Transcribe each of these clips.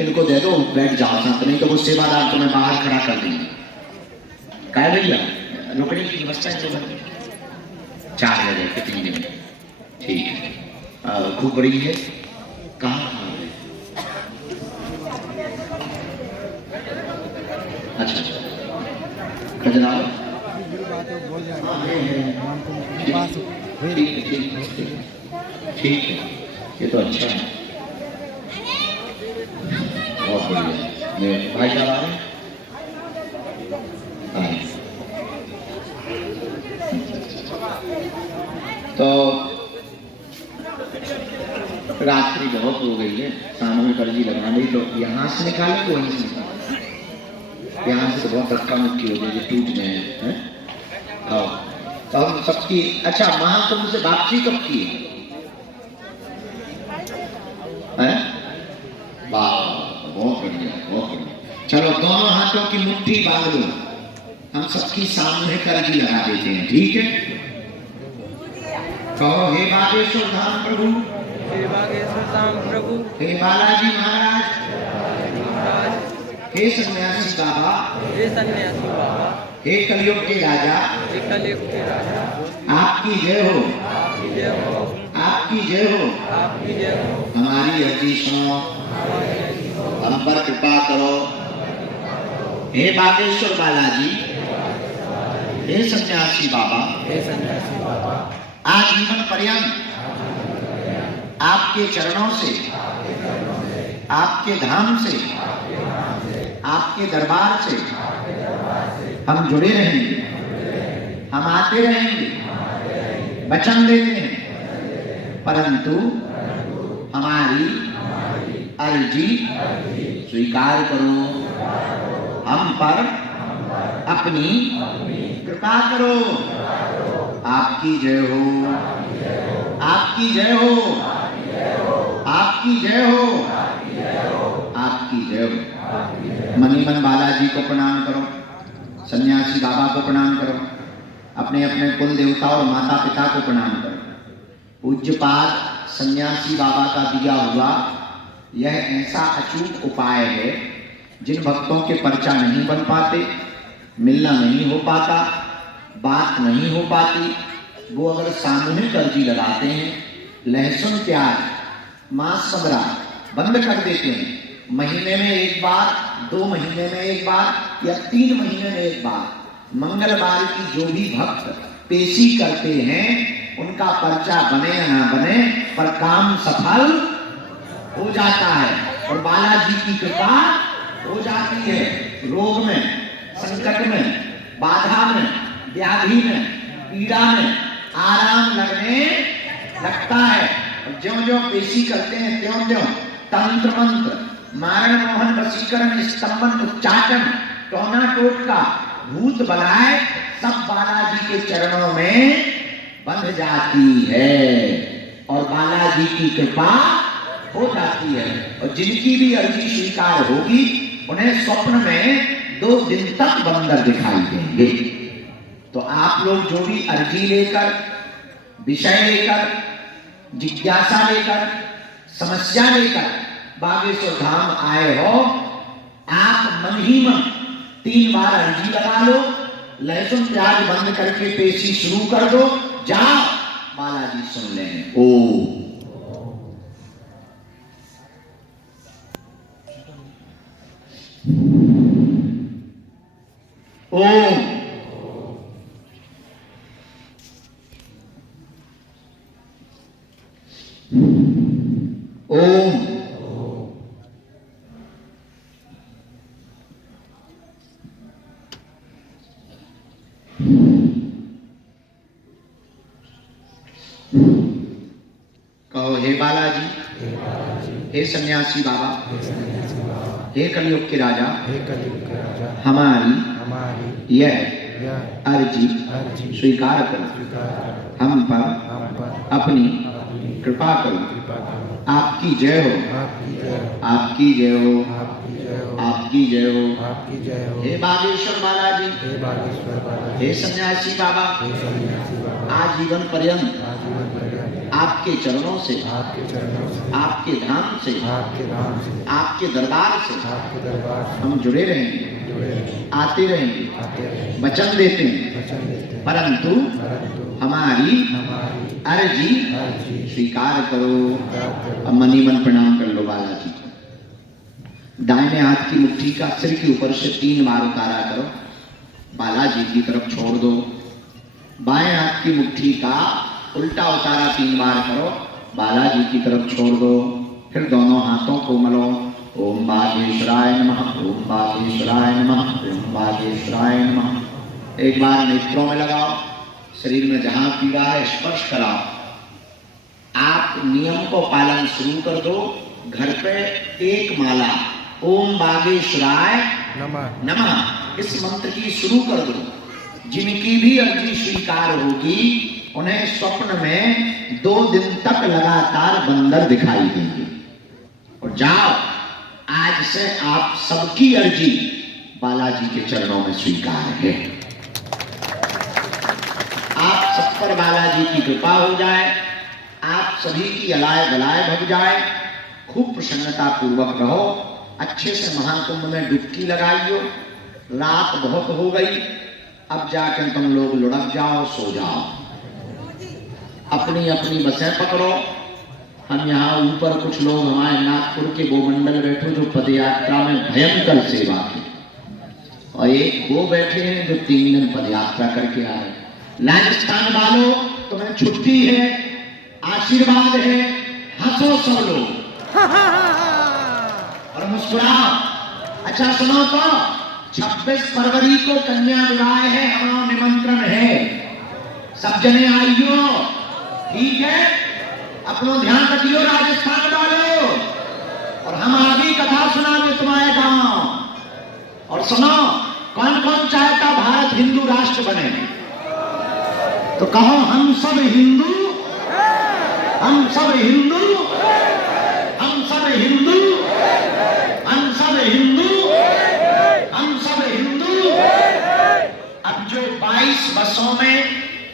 इनको दे दो, बैठ जाओ संत, नहीं तो वो सेवादार तुम्हें बाहर खड़ा कर देंगे। कह भैया रुकने की व्यवस्था है तो 4 बजे के 3 दिन ठीक है। खूब बड़ी है। कहाँ अच्छा खजना ठीक है, ये तो अच्छा है, बहुत बढ़िया। मेरे भाई साहब आ रहे हैं, तो रात्रि बहुत हो गई है, सामूहिक अर्जी लगना नहीं, तो यहाँ से निकाले तो वहीं से निकाले, यहाँ से तो बहुत धक्का मुक्की हो गई, टूट गए हैं। तो हम सबकी अच्छा महाकुंभ से वापसी कब की है? बहुत बढ़िया, बहुत बढ़िया। चलो दोनों हाथों की मुट्ठी बांध लो, हम सबकी सामूहिक अर्जी लगा देते हैं, ठीक है? कहो हे बागेश्वर धाम प्रभु, हे बागेश्वर धाम प्रभु, हे बालाजी महाराज, हे सन्यासी बाबा, हे सन्यासी बाबा, हे कलयुग के राजा, हे कलयुग के राजा, आपकी जय हो, आपकी जय हो, आपकी जय हो, आपकी जय हो। हमारी अर्जी सुनो, हम पर कृपा करो। हे बागेश्वर बालाजी, हे सन्यासी बाबा, हे सन्यासी बाबा, आजीवन पर्यंत आपके चरणों से, आपके धाम से, आपके दरबार से हम जुड़े रहेंगे, हम आते रहेंगे, वचन देते हैं, परंतु हमारी अर्जी स्वीकार करो, हम पर अपनी कृपा करो। आपकी जय हो, आपकी जय हो, आपकी जय हो, आपकी जय हो। मनी मन बालाजी को प्रणाम करो, सन्यासी बाबा को प्रणाम करो, अपने अपने कुल देवता और माता पिता को प्रणाम करो। पूज्यपाद सन्यासी बाबा का दिया हुआ यह ऐसा अचूक उपाय है, जिन भक्तों के पर्चा नहीं बन पाते, मिलना नहीं हो पाता, बात नहीं हो पाती, वो अगर सामूहिक अर्जी लगाते हैं, लहसुन प्याज मांस वगैरह बंद कर देते हैं, महीने में एक बार, 2 महीने में एक बार या 3 महीने में एक बार, मंगलवार की जो भी भक्त पेशी करते हैं, उनका पर्चा बने या ना बने पर काम सफल हो जाता है और बालाजी की कृपा हो जाती है। रोग में, संकट में, बाधा में, व्याधि में, पीड़ा में आराम लगने लगता है। और ज्यों ज्यों पेशी करते हैं त्यों त्यों तंत्र मंत्र, मारण मोहन वशीकरण, स्तंभन उच्चाटन, टोना टोटका, भूत बलाए सब बालाजी के चरणों में बंध जाती है और बालाजी की कृपा हो जाती है। और जिनकी भी अर्जी स्वीकार होगी, उन्हें स्वप्न में 2 दिन तक बंदर दिखाई देंगे। तो आप लोग जो भी अर्जी लेकर, विषय लेकर, जिज्ञासा लेकर, समस्या लेकर बागेश्वर धाम आए हो, आप मन ही मन 3 बार अर्जी लगा लो, लहसुन प्याज बंद करके पेशी शुरू कर दो, जाओ बालाजी सुन लें। ओ ओम ओम कहो हे बालाजी, हे सन्यासी बाबा, हे कलयुग के राजा, हमारी यह अर्जी स्वीकार करो, हम पर अपनी कृपा करो। आपकी जय हो, आपकी जय हो, आपकी जय हो। हे बागेश्वर बालाजी, हे सन्यासी बाबा, आजीवन पर्यंत आपके चरणों से, आपके चरणों से, आपके धाम से, आपके धाम से, आपके दरबार से आपके दरबार से हम जुड़े रहेंगे, जुड़े रहें, आते रहेंगे, आते रहें, वचन देते हैं, वचन देते हैं, परंतु परंतु हमारी हमारी अर्जी अर्जी स्वीकार करो। प्राप्त करो। अब मनी मन प्रणाम कर लो बालाजी को। दाहिने हाथ की मुट्ठी का सिर के ऊपर से 3 बार उतारा करो, बालाजी की तरफ छोड़ दो। बाएं हाथ की मुट्ठी का उल्टा उतारा 3 बार करो, बालाजी की तरफ छोड़ दो। फिर दोनों हाथों को मलो। ओम बागेश्वराय नमः, ओम बागेश्वराय नमः, ओम बागेश्वराय नमः। एक बार नेत्रों में लगाओ, शरीर में जहां पीड़ा है स्पर्श कराओ। आप नियम को पालन शुरू कर दो। घर पे एक माला ओम बागेश्वराय नमः नमः इस मंत्र की शुरू कर दो। जिनकी भी अर्जी स्वीकार होगी उन्हें स्वप्न में 2 दिन तक लगातार बंदर दिखाई देंगे। और जाओ, आज से आप सबकी अर्जी बालाजी के चरणों में स्वीकार है। आप सब पर बालाजी की कृपा हो जाए, आप सभी की अलाय बलाय भग जाए। खूब प्रसन्नता पूर्वक रहो। अच्छे से महाकुंभ में डुबकी लगाइयो। रात बहुत हो गई, अब जाकर तुम लोग लुढ़क जाओ, सो जाओ, अपनी अपनी बसें पकड़ो। हम यहाँ ऊपर कुछ लोग हमारे नागपुर के गोमंडल बैठे जो पदयात्रा में भयंकर सेवा की, और एक वो बैठे हैं जो 3 दिन पदयात्रा करके आए। राजस्थान वालों, तुम्हें छुट्टी है, आशीर्वाद है, हंसो सब लोग और मुस्कुराओ। अच्छा सुनो तो, 26 फरवरी को कन्या विवाह है, हमारा निमंत्रण है, सब जने आइयो, ठीक है? अपना ध्यान रखियो राजस्थान वालों। और हम आगे कथा सुनावे तुम्हारे गांव। और सुनो, कौन कौन चाहता भारत हिंदू राष्ट्र बने? तो कहो हम सब हिंदू, हम सब हिंदू, हम सब हिंदू, हम सब हिंदू, हम सब हिंदू। अब जो 22 बसों में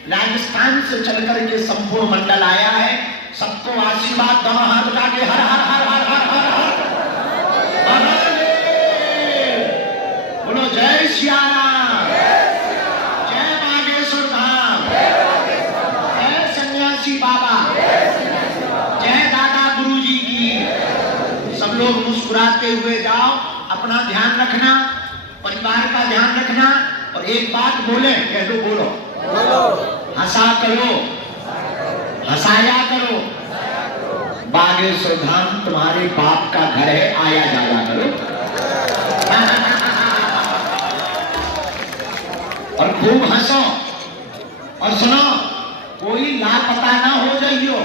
राजस्थान से चलकर के संपूर्ण मंडल आया है, सबको आशीर्वाद दोनों हाथ उठा के हर हर हर हर हर हर हर महादेव बोलो। जय श्री राम, जय बागेश्वर धाम, जय सन्यासी बाबा, जय दादा गुरुजी की। सब लोग मुस्कुराते हुए जाओ। अपना ध्यान रखना, परिवार का ध्यान रखना। और एक बात बोले, कह दो, बोलो, हंसा करो, हंसाया करो। बागेश्वर धाम तुम्हारे बाप का घर है, आया जाया करो। और खूब हंसो। और सुनो, कोई लापता ना हो जाइयो।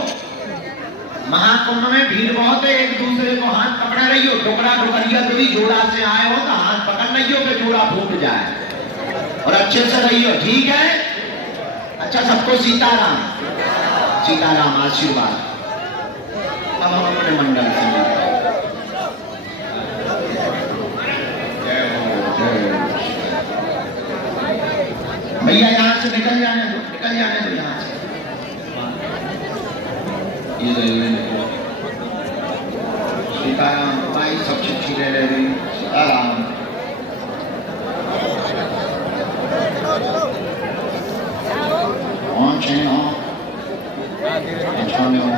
महाकुंभ में भीड़ बहुत है, एक दूसरे को हाथ पकड़ा रहियो। टुकड़ा टुकड़िया तो भी जोड़ा से आए हो तो हाथ पकड़ रहियो कि जोड़ा फूट जाए। और अच्छे से रहियो, ठीक है? अच्छा, सबको सीताराम, सीताराम आशीर्वाद। अब हम अपने मंडल से मिलते हैं। जय हो, जय हो। भैया यहाँ से निकल जाने दो, निकल जाने दो यहाँ से। ये सीताराम भाई, सब चिट्ठी ले ले रही। सीताराम कौन से हो? अच्छा में हो?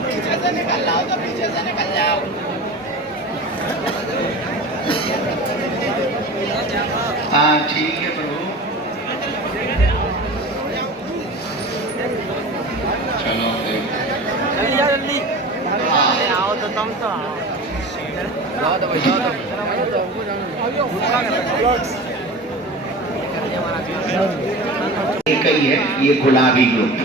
पीछे से निकल जाओ, तो पीछे से निकल जाओ। हाँ ठीक है प्रभु, चलो जल्दी आओ तो तुम तो आओ। एक ही है ये गुलाबी ग्रुप,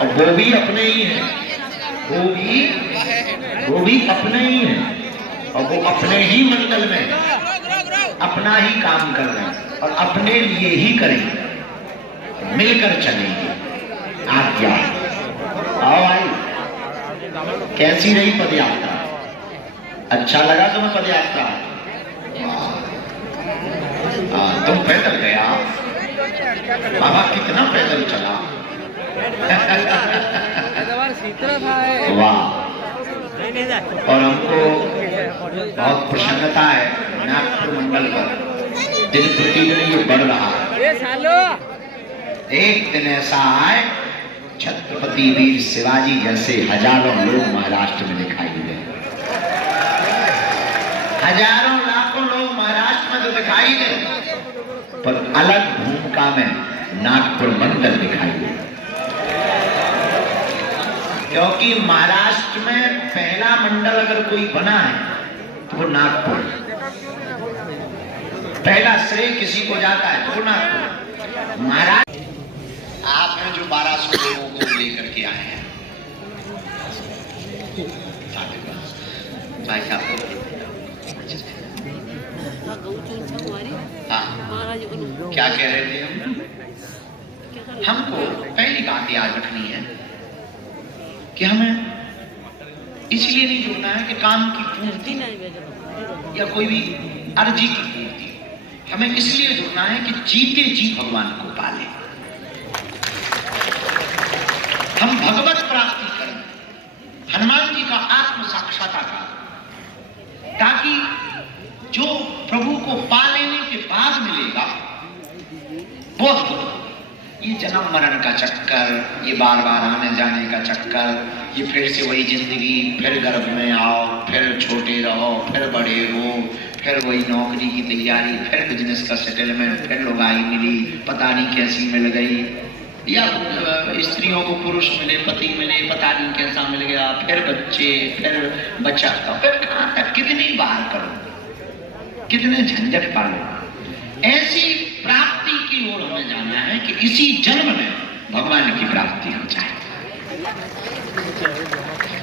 और वो भी अपने ही है, वो भी अपने ही है, और वो अपने ही मंडल में अपना ही काम कर रहे हैं और अपने लिए ही करेंगे। मिलकर चलेंगे। आज्ञा। आओ भाई, कैसी रही पदयात्रा? अच्छा लगा तुम्हें पदयात्रा? तुम पैदल गया बाबा, कितना पैदल चला? वाह। और हमको बहुत प्रसन्नता है नागपुर मंडल पर, दिन प्रतिदिन ये बढ़ रहा है। एक दिन ऐसा आए छत्रपति वीर शिवाजी जैसे हजारों लोग महाराष्ट्र में दिखाई दे। हजारों लाखों लोग महाराष्ट्र में तो दिखाई दे, पर अलग भूमिका में नागपुर मंडल दिखाई दे। क्योंकि महाराष्ट्र में पहला मंडल अगर कोई बना है तो वो नागपुर। पहला श्रेय किसी को जाता है तो वो नागपुर। महाराष्ट्र आप हैं जो 1200 लोगों को लेकर के आए हैं। भाई साहब क्या कह रहे थे? हमको पहली बात याद रखनी है कि हमें इसलिए नहीं जुड़ना है कि काम की पूर्ति या कोई भी अर्जी की पूर्ति। हमें इसलिए जुड़ना है कि जीते जी भगवान को पाले, हम भगवत प्राप्ति करें, हनुमान जी का आत्म साक्षात्कार, ताकि जो प्रभु को पा लेने के बाद मिलेगा वो ये जन्म मरण का चक्कर, ये बार बार आने जाने का चक्कर, ये फिर से वही जिंदगी, फिर गर्भ में आओ, फिर छोटे रहो, फिर बड़े हो, फिर वही नौकरी की तैयारी, फिर बिजनेस का सेटलमेंट, फिर लुगाई मिली पता नहीं कैसी मिल गई, या स्त्रियों को पुरुष मिले, पति मिले पता नहीं कैसा मिल गया, फिर बच्चे, फिर बच्चा, फिर कहाँ तक कितनी बार करो, कितने झंझट पालो। ऐसी प्राप्ति की ओर हमें जाना है कि इसी जन्म में भगवान की प्राप्ति हो जाए।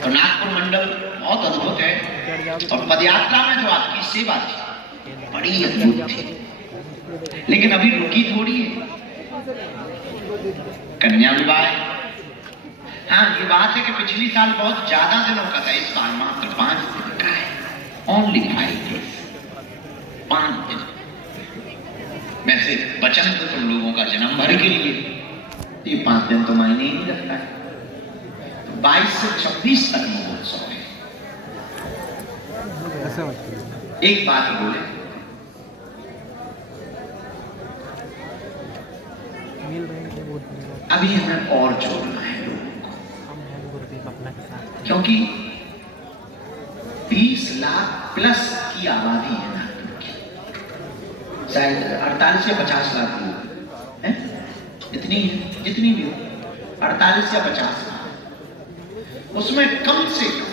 तो नागपुर मंडल बहुत अद्भुत है, और पदयात्रा में जो आपकी सेवा थी बड़ी अद्भुत थी, लेकिन अभी रुकी थोड़ी है। कन्या विवाह, हाँ ये बात है कि पिछली साल बहुत ज्यादा दिनों का था, इस बार मात्र 5 दिन का है, ओनली 5 डेज, 5 दिन। वैसे वचन तो तुम लोगों का जन्म भर के लिए, ये 5 दिन तो मायने ही नहीं रखता है। 22 से 26 तक महोत्सव है। एक बात बोले, अभी हमें और जोड़ना है लोगों को, क्योंकि 20 लाख प्लस की आबादी है नागपुर की, शायद 48 या 50 लाख लोग हैं, इतनी जितनी भी हो, 48 या 50 लाख, उसमें कम से कम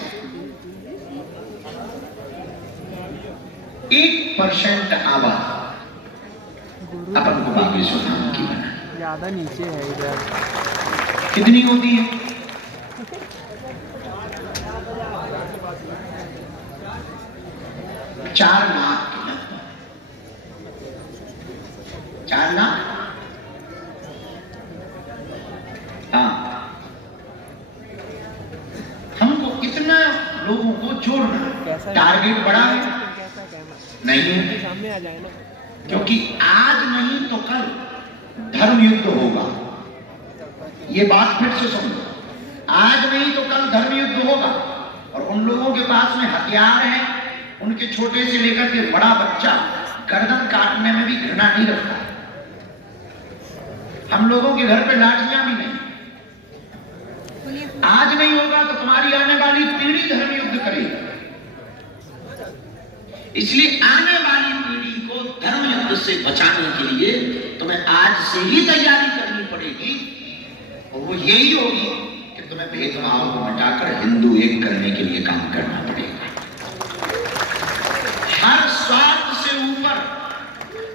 1% आबादी अपन को बागेश्वर धाम की बना। ज्यादा नीचे है इधर। कितनी होती है? 4 लाख। 4 लाख, हाँ। हमको इतना लोगों को जोड़ना, टारगेट बड़ा है नहीं है, सामने आ जाए ना, क्योंकि आज नहीं तो कल धर्म युद्ध होगा। ये बात फिर से सुनो, आज नहीं तो कल धर्म युद्ध होगा, और उन लोगों के पास में हथियार है, उनके छोटे से लेकर के बड़ा बच्चा गर्दन काटने में भी घृणा नहीं रखता। हम लोगों के घर पे लाठियां भी नहीं। आज नहीं होगा तो तुम्हारी आने वाली पीढ़ी धर्म युद्ध करेगी। इसलिए आने वाली पीढ़ी को धर्म युद्ध से बचाने के लिए तुम्हें आज से ही तैयारी करनी पड़ेगी, और वो यही होगी कि तुम्हें भेदभाव को हटाकर हिंदू एक करने के लिए काम करना पड़ेगा, हर स्वार्थ से ऊपर।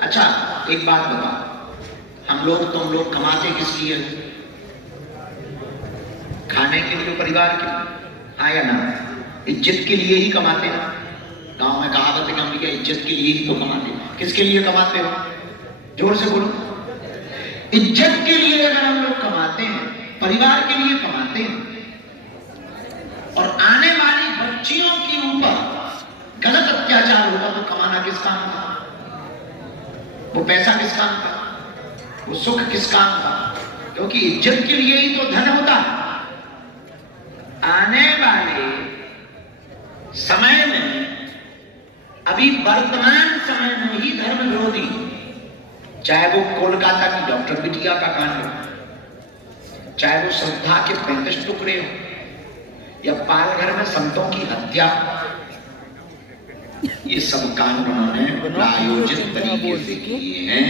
अच्छा एक बात बताओ, हम लोग तुम लोग कमाते किस लिए? खाने के लिए, परिवार के लिए, हाँ या ना? इज्जत के लिए ही कमाते हैं। गांव में कहावत है कि हम इज्जत के लिए ही तो कमाते हैं। किसके लिए कमाते हो? जोर से बोलो। इज्जत के लिए अगर हम लोग कमाते हैं, परिवार के लिए कमाते हैं, और आने वाली बच्चियों के ऊपर गलत अत्याचार होगा, तो कमाना किस काम का? वो पैसा किस काम का? वो सुख किस काम का? क्योंकि इज्जत के लिए ही तो धन होता है। आने वाले समय में, अभी वर्तमान समय में ही धर्म विरोधी, चाहे वो कोलकाता की डॉक्टर बिटिया का कांड हो, चाहे वो श्रद्धा के 35 टुकड़े हो, या पालघर में संतों की हत्या, ये सब काम उन्होंने आयोजित तरीके से किए हैं।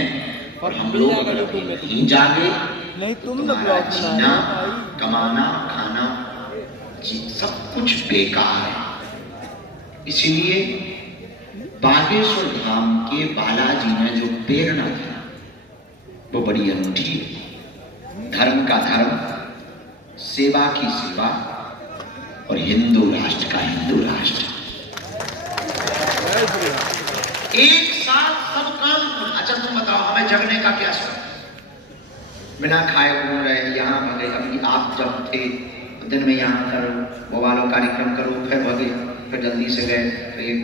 और हम लोग अगर अभी नहीं जागे, नहीं तुम तो ना हमारा ब्लॉग बना जीना, रहे कमाना, खाना, सब कुछ बेकार है। इसीलिए बागेश्वर धाम के बालाजी ने जो प्रेरणा दी वो बड़ी अनूठी है। धर्म का धर्म, सेवा की सेवा, और हिंदू राष्ट्र का हिंदू राष्ट्र, एक साथ सब काम। अच्छा तुम बताओ, हमें जगने का क्या शौक? बिना खाए घूम रहे, यहाँ भगे। अभी आप जब थे दिन में यहाँ करो, वो वालों कार्यक्रम करो, फिर भगे, फिर जल्दी से गए, फिर एक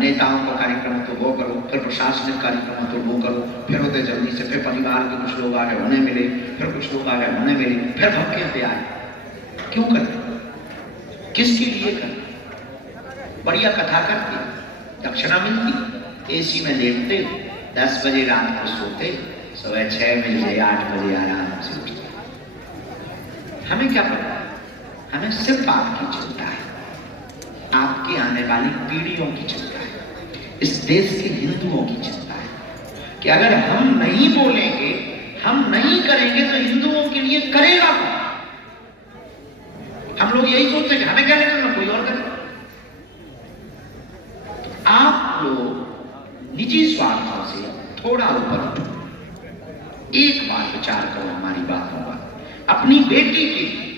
नेताओं का कार्यक्रम तो वो करो, फिर प्रशासनिक कार्यक्रम तो वो करो, फिर होते जल्दी से, फिर परिवार के कुछ लोग आ गए उन्हें मिले, फिर कुछ लोग आ गए उन्हें मिले, फिर भक्के पे आए। क्यों करते? किसके लिए करते? बढ़िया कथा करते, दक्षिणा मिलती, एसी में लेटते, 10 बजे रात को सोते, सुबह 6 बजे 8 बजे आराम से उठते। हमें क्या पता? हमें सिर्फ आपकी चिंता है, आपकी आने वाली पीढ़ियों की चिंता है, इस देश के हिंदुओं की चिंता है कि अगर हम नहीं बोलेंगे, हम नहीं करेंगे, तो हिंदुओं के लिए करेगा कौन? हम लोग यही सोचते हैं कि हमें क्या लेना, कोई और करे। आप लोग निजी स्वार्थों से थोड़ा ऊपर उठो, एक बार विचार करो हमारी बातों का। अपनी बेटी के लिए,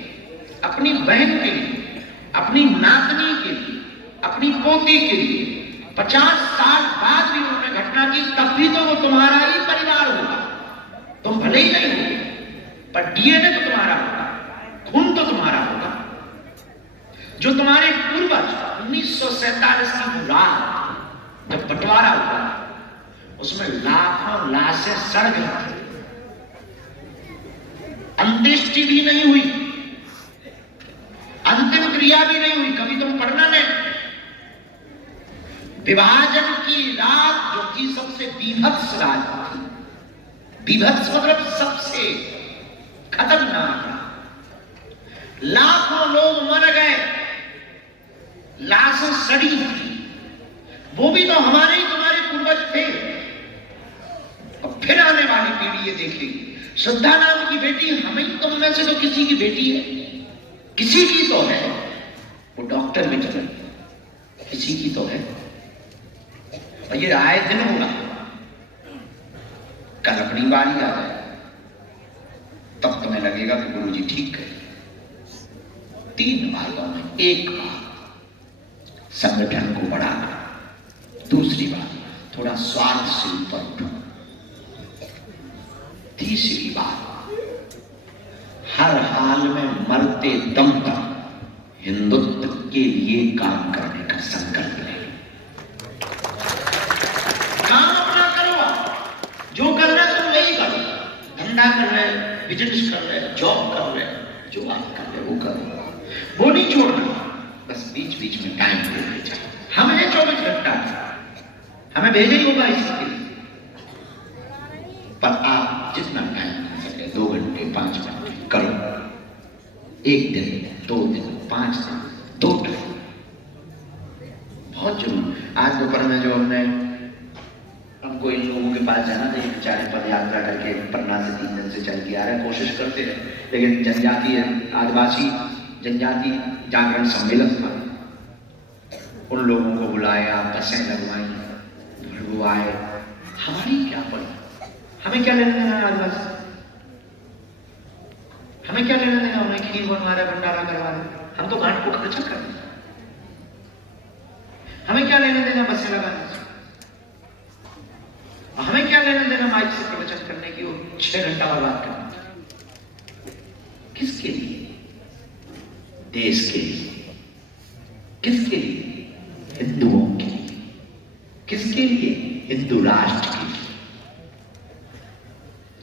अपनी बहन के लिए, अपनी नातनी के लिए, अपनी पोती के लिए 50 साल बाद भी उन्होंने घटना की, तब भी तो वो तुम्हारा ही परिवार होगा। तुम भले ही नहीं हो, पर डीएनए तो तुम्हारा होगा, खून तो तुम्हारा होगा। जो तुम्हारे पूर्वज 1947 की मुराद जब बंटवारा हुआ, उसमें लाखों लाशें सड़ गई, अंत्येष्टि भी नहीं हुई, अंतिम क्रिया भी नहीं हुई। कभी तुम पढ़ना नहीं, विभाजन की रात जो थी सबसे बीभत्स रात थी। बीभत्स मतलब सबसे खतरनाक। लाखों लोग मर गए, लाशें सड़ी थी। वो भी तो हमारे ही तुम्हारे पूर्वज थे। और फिर आने वाली पीढ़ी ये देखेगी, श्रद्धा नाम की बेटी हमें, तुम में से तो किसी की बेटी है, किसी की तो है, वो डॉक्टर में चल रही, किसी की तो है। और ये आए दिन होगा, कल अपनी बारी आ जाए, तब तुम्हें लगेगा कि गुरु जी ठीक है। 3 बातों में, एक बात संगठन को बढ़ाना, दूसरी बात थोड़ा स्वार्थ से ऊपर उठो, तीसरी बात हर हाल में मरते दम तक हिंदुत्व के लिए काम करने का संकल्प ले। काम अपना करो, जो करना तुम नहीं करो, धंधा कर रहे, बिजनेस कर रहे, जॉब कर रहे, जो आप कर रहे वो करो, वो नहीं छोड़ना। बस बीच बीच में टाइम दे जाओ। हमें 24 घंटा हमें भेजा ही होगा इसके लिए, पर आप जितना टाइम कर सके, 2 घंटे 5 घंटे करो, 1 दिन 2 दिन 5 दिन 2 टाइम, बहुत जरूरी। आज दोपहर में जो हमको इन लोगों के पास जाना था, बेचारे पद यात्रा करके पन्ना से 3 दिन से चल के आ रहे हैं, कोशिश करते हैं, लेकिन जनजातीय आदिवासी जनजाति जागरण सम्मेलन था, उन लोगों को बुलाया, बसें लगवाई, वो आए। हमारी क्या पड़ी? हमें क्या लेना देना है आदिवासी? हमें क्या लेना देना? उन्हें खीर बनवा रहे, भंडारा करवा रहे, हम तो घाट को खर्चा कर रहे हैं। हमें क्या लेना देना बसें लगाने से? हमें क्या लेना देना माइक से प्रवचन करने की, वो 6 घंटा बर्बाद करना किसके लिए? देश के लिए। किसके लिए? हिंदुओं के लिए। किसके लिए? हिंदू राष्ट्र के लिए।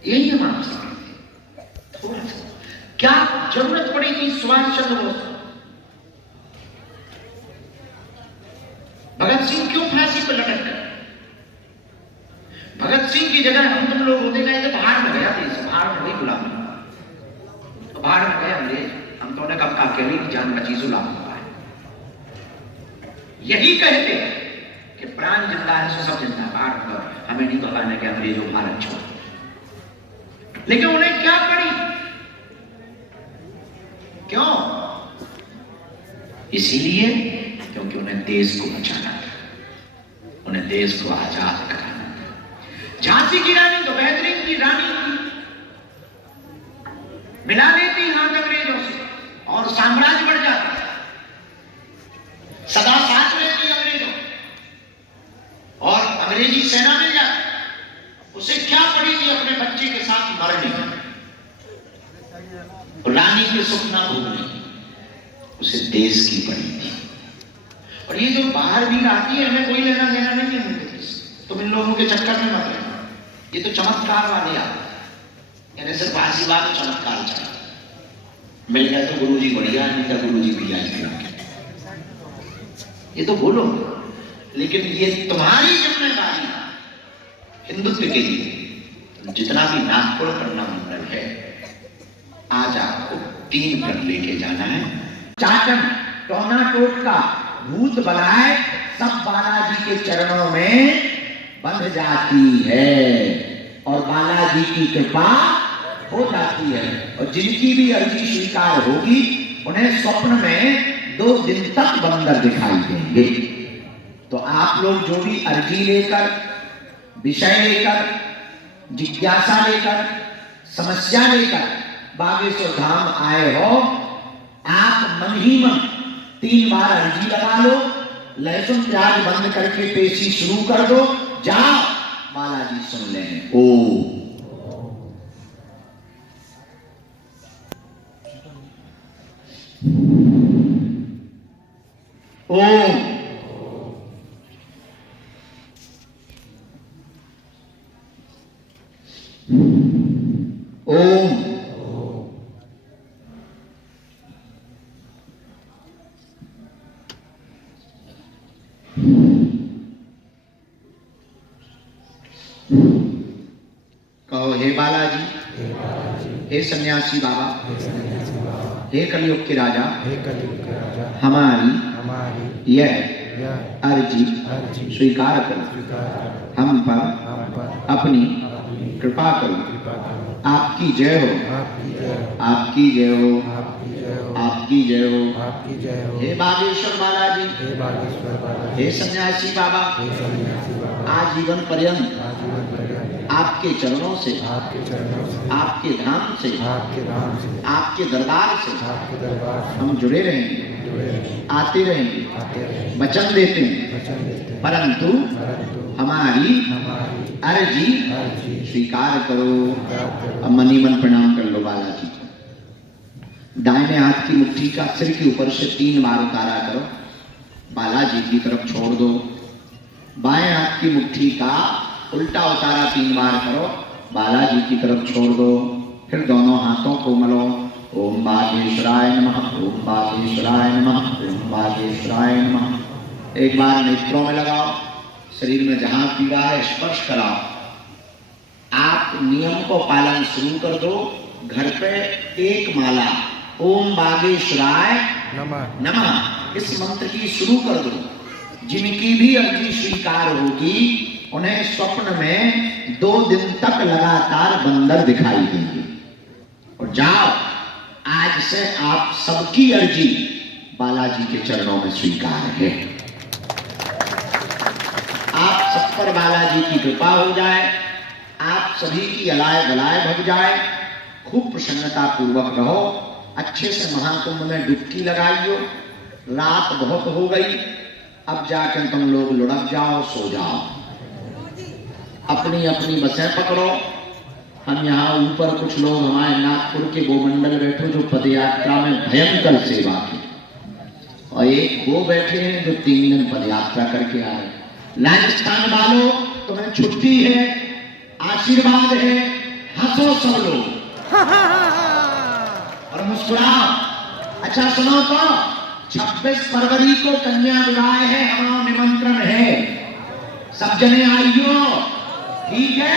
यही हम आपसे कहते हैं। थोड़ा सा क्या जरूरत पड़ी थी सुभाष चंद्र बोस, भगत सिंह क्यों फांसी पर लटक गए? भगत सिंह की जगह हम तुम लोग होते गए थे, बाहर में गया देश, बाहर में वही गुलामी, बाहर में गए अंग्रेज, हम तो ने कब का अकेली जान बची गुलाम हुआ है। यही कहते हैं कि प्राण जिंदा है सो सब जिंदा, बाहर में हमें नहीं बताने के अंग्रेजों भारत छोड़, लेकिन उन्हें क्या पड़ी? क्यों? इसीलिए क्योंकि उन्हें देश को बचाना था, उन्हें देश को आजाद कराना था। झांसी की रानी तो बेहतरीन की रानी थी, मिला लेती हाथ अंग्रेजों से और साम्राज्य बढ़ जाता, सदा साथ रहती अंग्रेजों और अंग्रेजी सेना मिल जाती। उसे क्या पड़ी थी अपने बच्चे के साथ मरने, रानी के सपना भूलने, उसे देश की पड़ी थी। और ये जो बाहर भी आती है, हमें कोई लेना देना नहीं है उनके देश, तुम इन लोगों के चक्कर में मत रहना। ये तो चमत्कार वाले आते, यानी सिर्फ आशीर्वाद चमत्कार चला, मिल गया तो गुरुजी बढ़िया, नहीं तो गुरुजी भी आए, ये तो बोलो। लेकिन ये तुम्हारी जिम्मेदारी हिंदुत्व के लिए, जितना भी नागपुर करना मंडल है, आज आपको 3 पर लेके जाना है। चाटन टोना टोट का भूत बलाए सब बालाजी के चरणों में बंध जाती है और बालाजी की कृपा हो जाती है। और जिनकी भी अर्जी स्वीकार होगी, उन्हें स्वप्न में 2 दिन तक बंदर दिखाई देंगे। तो आप लोग जो भी अर्जी लेकर, विषय लेकर, जिज्ञासा लेकर, समस्या लेकर बागेश्वर धाम आए हो, आप मन ही मन 3 बार अर्जी लगा लो, लहसुन प्याज बंद करके पेशी शुरू कर दो, जाओ बालाजी सुन लें। ओ ओम ओम कहो, हे बालाजी, हे सन्यासी बाबा, हे कलयुग के राजा, हमारी यह अर्जी स्वीकार करो, हम पर अपनी कृपा करो। आपकी जय हो, आपकी जय हो, आपकी जय हो। हे बागेश्वर बालाजी, हे सन्यासी बाबा, आजीवन पर्यंत आपके चरणों से, आपके धाम से, आपके दरबार से हम जुड़े रहेंगे, आते रहेंगे, वचन देते हैं, परंतु हमारी अर्जी स्वीकार करो। अब मनी मन प्रणाम कर लो बालाजी को। दाहिने हाथ की मुट्ठी का सिर के ऊपर से 3 बार उतारा करो, बालाजी की तरफ छोड़ दो। बाएं हाथ की मुट्ठी का उल्टा उतारा 3 बार करो, बालाजी की तरफ छोड़ दो। फिर दोनों हाथों को मलो। ओम बागेश्वराय नमः, ओम बागेश्वराय नमः, ओम बागेश्वराय नमः। एक बार नेत्रों में लगाओ, शरीर में जहां पीड़ा है स्पर्श कराओ। आप नियम को पालन शुरू कर दो। घर पे 1 माला ओम बागेश्वराय नमः इस मंत्र की शुरू कर दो। जिनकी भी अर्जी स्वीकार होगी, उन्हें स्वप्न में 2 दिन तक लगातार बंदर दिखाई देंगे। और जाओ, आज से आप सबकी अर्जी बालाजी के चरणों में स्वीकार है। आप सब पर बालाजी की कृपा हो जाए, आप सभी की अलाय बलाय भग जाए। खूब प्रसन्नता पूर्वक रहो। अच्छे से महाकुंभ में डुबकी लगाइयो। रात बहुत हो गई, अब जाकर तुम लोग लुढ़क जाओ, सो जाओ। अपनी अपनी बसें पकड़ो। हम यहाँ ऊपर कुछ लोग हमारे नागपुर के गोमंडल बैठे जो पदयात्रा में भयंकर सेवा की, और एक वो बैठे हैं जो 3 दिन पदयात्रा करके आए। राजस्थान वालों, तुम्हें छुट्टी है, आशीर्वाद है, हंसो सब लोग और मुस्कुराओ। अच्छा सुनो तो, 26 फरवरी को कन्या विवाह है, हमारा निमंत्रण है, सब जने आइयो, ठीक है?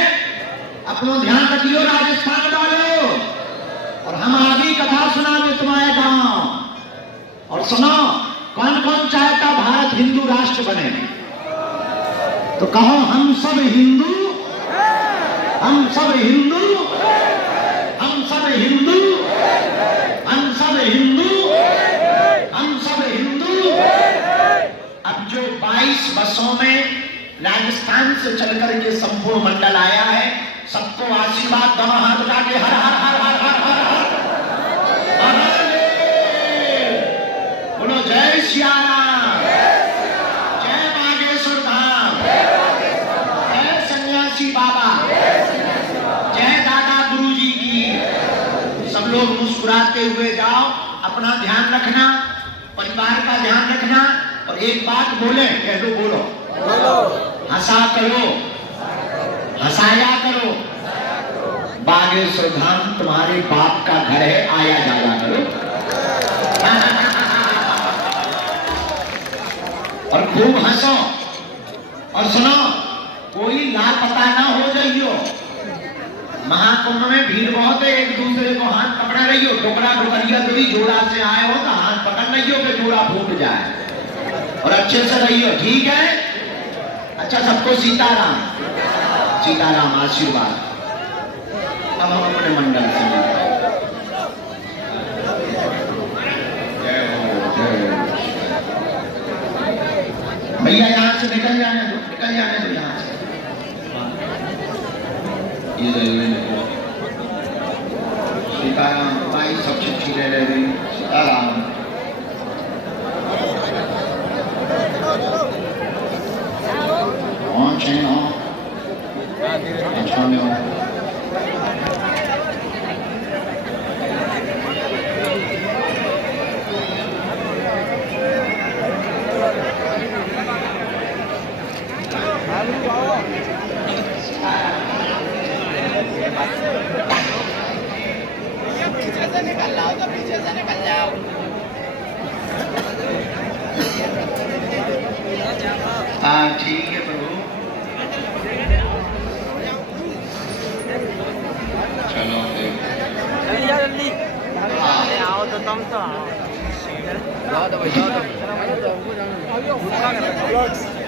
अपनो ध्यान रखियो राजस्थान वालों, और हम आगे कथा सुनावे तुम्हारे गांव। और सुनो, कौन कौन चाहता भारत हिंदू राष्ट्र बने? तो कहो हम सब हिंदू, हम सब हिंदू, हम सब हिंदू, हम सब हिंदू, हम सब हिंदू। अब जो 22 बसों में राजस्थान से चलकर के संपूर्ण मंडल आया है, सबको आशीर्वाद दोनों हाथ उठा के हर हर हर हर हर हर हर बोलो जय श्री राम, जय बागेश्वर धाम, जय सन्यासी बाबा, जय दादा गुरुजी की। सब लोग मुस्कुराते हुए जाओ, अपना ध्यान रखना, परिवार का ध्यान रखना, और एक बात बोले, कह दो, बोलो, हंसा करो, हंसाया करो। बागेश्वर धाम तुम्हारे बाप का घर है, आया जाया करो और खूब हंसो। और सुनो, कोई लापता ना हो जाइयो। महाकुंभ में भीड़ बहुत है, एक दूसरे को हाथ पकड़ा रहियो, टुकड़ा टुकड़िया कोई जोड़ा से आए हो तो हाथ पकड़ रहियो कि जोड़ा फूट जाए, और अच्छे से रहियो, ठीक है? अच्छा, सबको सीताराम, सीताराम आशीर्वाद। अब हम अपने मंडल से मिलते हैं। भैया यहाँ से निकल जाने दो, निकल जाने दो यहाँ से। सीताराम भाई, सब चिट्ठी ले ले रही, सीताराम। कौन चैन हो? अच्छा में हो? पीछे से निकल जाओ, तो पीछे से निकल जाओ। हाँ ठीक है प्रभु, चलो जल्दी जाओ, जल्दी आओ, तो तुम तो आओ। जाओ तो भाई, जाओ तो।